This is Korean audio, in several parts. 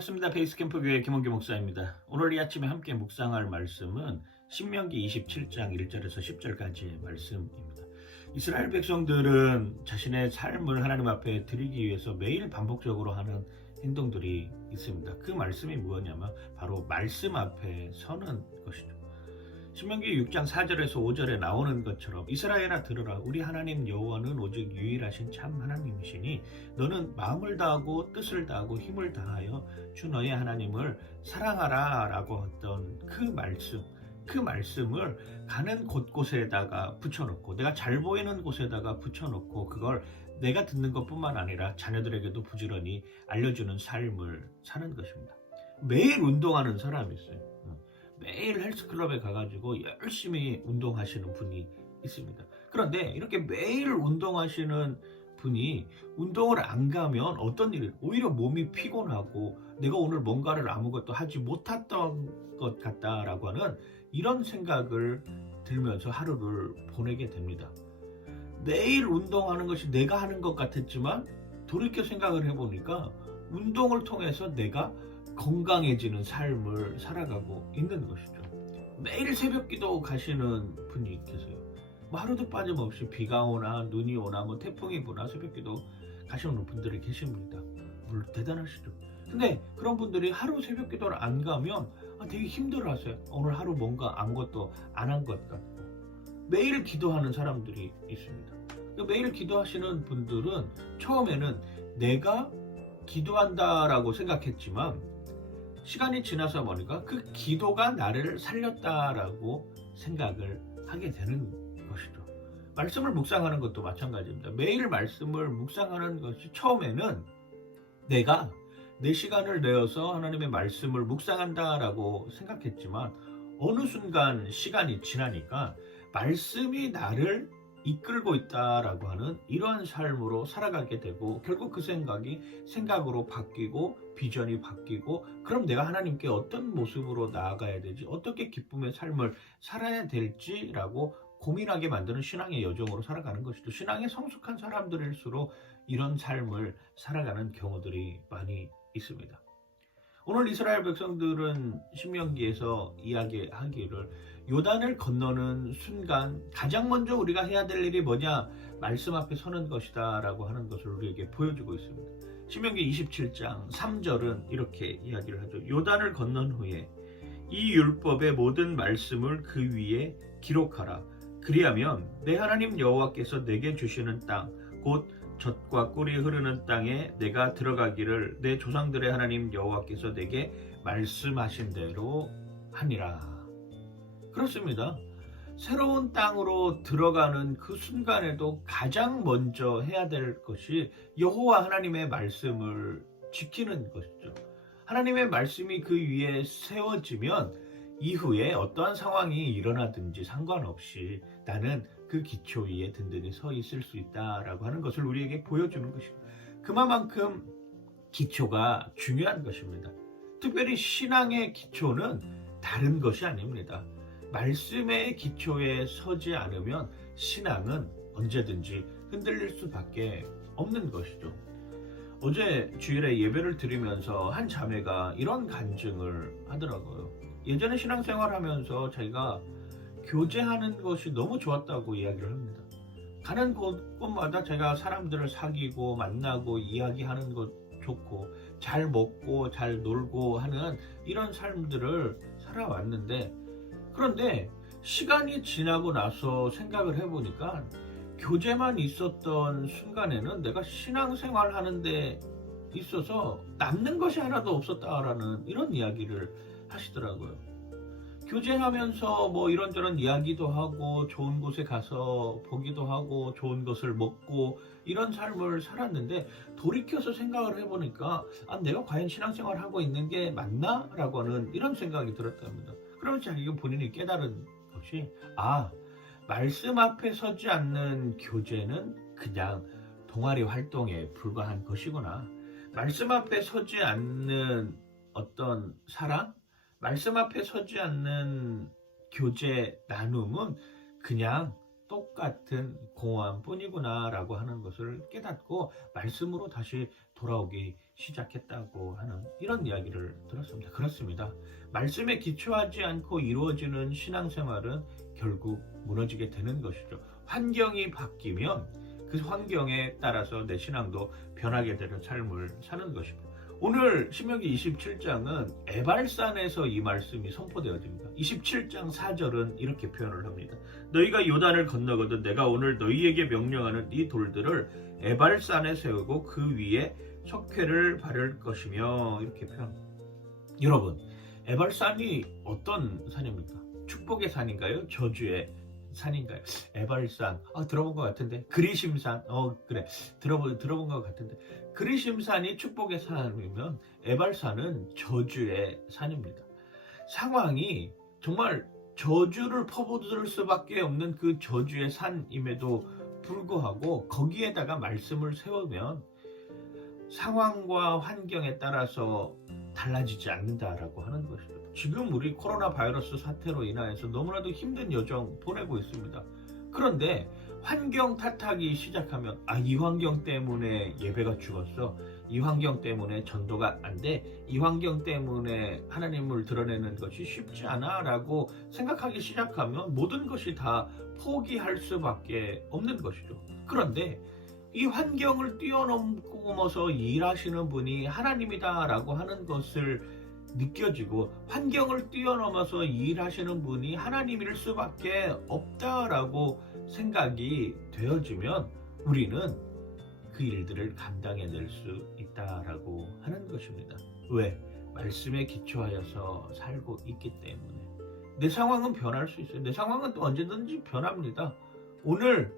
반갑습니다. 베이스캠프 교회 김원규 목사입니다. 오늘 이 아침에 함께 묵상할 말씀은 신명기 27장 1절에서 10절까지의 말씀입니다. 이스라엘 백성들은 자신의 삶을 하나님 앞에 드리기 위해서 매일 반복적으로 하는 행동들이 있습니다. 그 말씀이 무엇이냐면 바로 말씀 앞에 서는 것이죠. 신명기 6장 4절에서 5절에 나오는 것처럼 이스라엘아 들으라, 우리 하나님 여호와는 오직 유일하신 참 하나님이시니 너는 마음을 다하고 뜻을 다하고 힘을 다하여 주 너의 하나님을 사랑하라 라고 했던 그 말씀을 가는 곳곳에다가 붙여놓고, 내가 잘 보이는 곳에다가 붙여놓고, 그걸 내가 듣는 것뿐만 아니라 자녀들에게도 부지런히 알려주는 삶을 사는 것입니다. 매일 운동하는 사람이 있어요. 매일 헬스클럽에 가가지고 열심히 운동하시는 분이 있습니다. 그런데 이렇게 매일 운동하시는 분이 운동을 안 가면 어떤 일이, 오히려 몸이 피곤하고 내가 오늘 뭔가를 아무것도 하지 못했던 것 같다라고 하는 이런 생각을 들면서 하루를 보내게 됩니다. 매일 운동하는 것이 내가 하는 것 같았지만 돌이켜 생각을 해보니까 운동을 통해서 내가 건강해지는 삶을 살아가고 있는 것이죠. 매일 새벽기도 가시는 분이 계세요. 하루도 빠짐없이 비가 오나 눈이 오나 태풍이 부나 새벽기도 가시는 분들이 계십니다. 물론 대단하시죠. 근데 그런 분들이 하루 새벽기도를 안 가면 되게 힘들어하세요. 오늘 하루 뭔가 아무것도 안 한 것 같고. 매일 기도하는 사람들이 있습니다. 매일 기도하시는 분들은 처음에는 내가 기도한다라고 생각했지만 시간이 지나서 보니까 그 기도가 나를 살렸다라고 생각을 하게 되는 것이죠. 말씀을 묵상하는 것도 마찬가지입니다. 매일 말씀을 묵상하는 것이 처음에는 내가 내 시간을 내어서 하나님의 말씀을 묵상한다라고 생각했지만 어느 순간 시간이 지나니까 말씀이 나를 이끌고 있다라고 하는 이러한 삶으로 살아가게 되고, 결국 그 생각이 생각으로 바뀌고 비전이 바뀌고, 그럼 내가 하나님께 어떤 모습으로 나아가야 되지, 어떻게 기쁨의 삶을 살아야 될지라고 고민하게 만드는 신앙의 여정으로 살아가는 것이죠. 신앙에 성숙한 사람들일수록 이런 삶을 살아가는 경우들이 많이 있습니다. 오늘 이스라엘 백성들은 신명기에서 이야기하기를 요단을 건너는 순간 가장 먼저 우리가 해야 될 일이 뭐냐? 말씀 앞에 서는 것이다 라고 하는 것을 우리에게 보여주고 있습니다. 신명기 27장 3절은 이렇게 이야기를 하죠. 요단을 건넌 후에 이 율법의 모든 말씀을 그 위에 기록하라. 그리하면 내 하나님 여호와께서 내게 주시는 땅, 곧 젖과 꿀이 흐르는 땅에 내가 들어가기를 내 조상들의 하나님 여호와께서 내게 말씀하신 대로 하니라. 그렇습니다. 새로운 땅으로 들어가는 그 순간에도 가장 먼저 해야 될 것이 여호와 하나님의 말씀을 지키는 것이죠. 하나님의 말씀이 그 위에 세워지면 이후에 어떠한 상황이 일어나든지 상관없이 나는 그 기초 위에 든든히 서 있을 수 있다라고 하는 것을 우리에게 보여주는 것입니다. 그만큼 기초가 중요한 것입니다. 특별히 신앙의 기초는 다른 것이 아닙니다. 말씀의 기초에 서지 않으면 신앙은 언제든지 흔들릴 수밖에 없는 것이죠. 어제 주일에 예배를 드리면서 한 자매가 이런 간증을 하더라고요. 예전에 신앙생활 하면서 자기가 교제하는 것이 너무 좋았다고 이야기를 합니다. 가는 곳마다 제가 사람들을 사귀고 만나고 이야기하는 것 좋고 잘 먹고 잘 놀고 하는 이런 삶들을 살아왔는데, 그런데 시간이 지나고 나서 생각을 해보니까 교제만 있었던 순간에는 내가 신앙생활 하는데 있어서 남는 것이 하나도 없었다라는 이런 이야기를 하시더라고요. 교제하면서 이런저런 이야기도 하고 좋은 곳에 가서 보기도 하고 좋은 것을 먹고 이런 삶을 살았는데, 돌이켜서 생각을 해보니까 내가 과연 신앙생활을 하고 있는 게 맞나? 라고 하는 이런 생각이 들었답니다. 그러면 자기가 본인이 깨달은 것이 말씀 앞에 서지 않는 교제는 그냥 동아리 활동에 불과한 것이구나. 말씀 앞에 서지 않는 어떤 사랑, 말씀 앞에 서지 않는 교제 나눔은 그냥 똑같은 공허함뿐이구나 라고 하는 것을 깨닫고 말씀으로 다시 돌아오기 시작했다고 하는 이런 이야기를 들었습니다. 그렇습니다. 말씀에 기초하지 않고 이루어지는 신앙생활은 결국 무너지게 되는 것이죠. 환경이 바뀌면 그 환경에 따라서 내 신앙도 변하게 되는 삶을 사는 것입니다. 오늘 신명기 27장은 에발산에서 이 말씀이 선포되어집니다. 27장 4절은 이렇게 표현을 합니다. 너희가 요단을 건너거든 내가 오늘 너희에게 명령하는 이 돌들을 에발산에 세우고 그 위에 석회를 바를 것이며 이렇게 표현합니다. 여러분, 에발산이 어떤 산입니까? 축복의 산인가요? 저주의 산인가요? 에발산 들어본 것 같은데. 그리심산 그래 들어본 것 같은데. 그리심산이 축복의 산이면 에발산은 저주의 산입니다. 상황이 정말 저주를 퍼부을 수밖에 없는 그 저주의 산임에도 불구하고 거기에다가 말씀을 세우면 상황과 환경에 따라서 달라지지 않는다라고 하는 것이죠. 지금 우리 코로나 바이러스 사태로 인하여서 너무나도 힘든 여정 보내고 있습니다. 그런데 환경 탓하기 시작하면 이 환경 때문에 예배가 죽었어. 이 환경 때문에 전도가 안 돼. 이 환경 때문에 하나님을 드러내는 것이 쉽지 않아 라고 생각하기 시작하면 모든 것이 다 포기할 수밖에 없는 것이죠. 그런데 이 환경을 뛰어넘어서 일하시는 분이 하나님이다 라고 하는 것을 느껴지고 환경을 뛰어넘어서 일하시는 분이 하나님일 수밖에 없다라고 생각이 되어지면 우리는 그 일들을 감당해낼 수 있다라고 하는 것입니다. 왜? 말씀에 기초하여서 살고 있기 때문에. 내 상황은 변할 수 있어요. 내 상황은 또 언제든지 변합니다. 오늘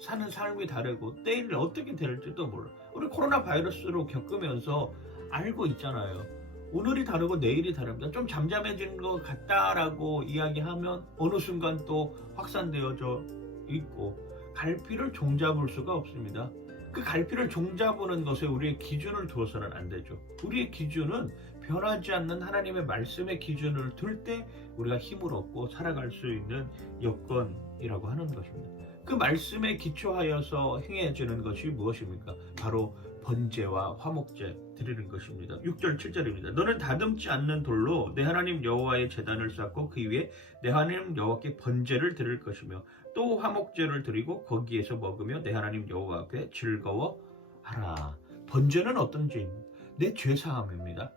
사는 삶이 다르고 내일 어떻게 될지도 몰라. 우리 코로나 바이러스로 겪으면서 알고 있잖아요. 오늘이 다르고 내일이 다릅니다. 좀 잠잠해진 것 같다라고 이야기하면 어느 순간 또 확산되어져 있고 갈피를 종잡을 수가 없습니다. 그 갈피를 종잡는 것에 우리의 기준을 두어서는 안 되죠. 우리의 기준은 변하지 않는 하나님의 말씀의 기준을 둘 때 우리가 힘을 얻고 살아갈 수 있는 여건이라고 하는 것입니다. 그 말씀에 기초하여서 행해지는 것이 무엇입니까? 바로 번제와 화목제 드리는 것입니다. 6절 7절입니다. 너는 다듬지 않는 돌로 내 하나님 여호와의 제단을 쌓고 그 위에 내 하나님 여호와께 번제를 드릴 것이며 또 화목제를 드리고 거기에서 먹으며 내 하나님 여호와 앞에 즐거워하라. 번제는 어떤 죄입니까? 내 죄사함입니다.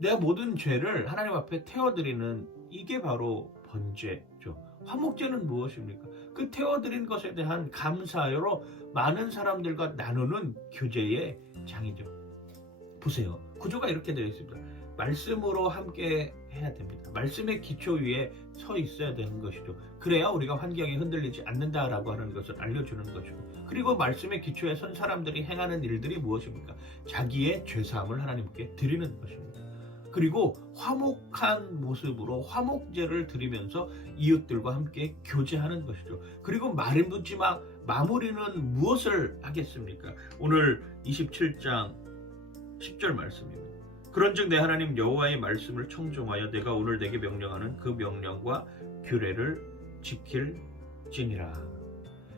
내 모든 죄를 하나님 앞에 태워드리는 이게 바로 번제죠. 화목제는 무엇입니까? 그 태워드린 것에 대한 감사로 많은 사람들과 나누는 교제의 장이죠. 보세요. 구조가 이렇게 되어 있습니다. 말씀으로 함께 해야 됩니다. 말씀의 기초 위에 서 있어야 되는 것이죠. 그래야 우리가 환경이 흔들리지 않는다라고 하는 것을 알려주는 것이고, 그리고 말씀의 기초에 선 사람들이 행하는 일들이 무엇입니까? 자기의 죄사함을 하나님께 드리는 것입니다. 그리고 화목한 모습으로 화목제를 드리면서 이웃들과 함께 교제하는 것이죠. 그리고 마지막 마무리는 무엇을 하겠습니까? 오늘 27장 10절 말씀입니다. 그런즉 내 하나님 여호와의 말씀을 청종하여 내가 오늘 내게 명령하는 그 명령과 규례를 지킬지니라.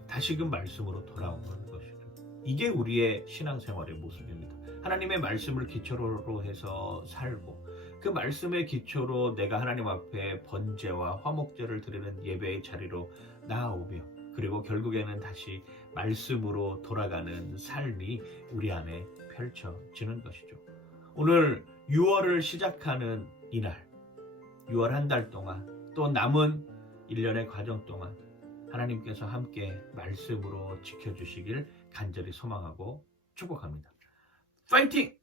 다시금 말씀으로 돌아오는 것이죠. 이게 우리의 신앙생활의 모습입니다. 하나님의 말씀을 기초로 해서 살고 그 말씀의 기초로 내가 하나님 앞에 번제와 화목제를 드리는 예배의 자리로 나아오며 그리고 결국에는 다시 말씀으로 돌아가는 삶이 우리 안에 펼쳐지는 것이죠. 오늘 6월을 시작하는 이날, 6월 한 달 동안 또 남은 1년의 과정 동안 하나님께서 함께 말씀으로 지켜주시길 간절히 소망하고 축복합니다. 파이팅!